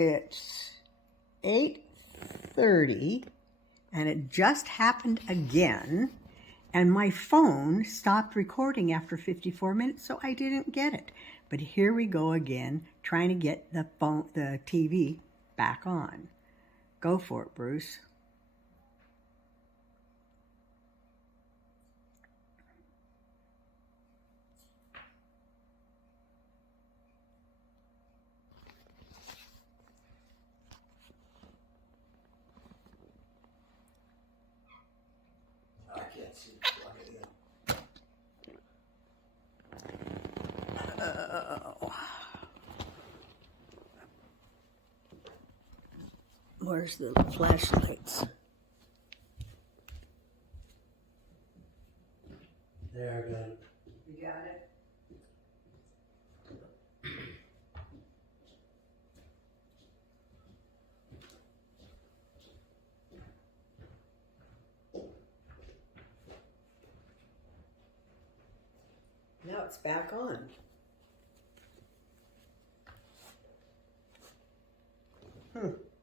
it's 8:30 and it just happened again, and my phone stopped recording after 54 minutes, so I didn't get it. But here we go again, trying to get the TV back on. Go for it, Bruce. I can't see the plug it in. Where's the flashlights? There, I got it. You got it? Now it's back on.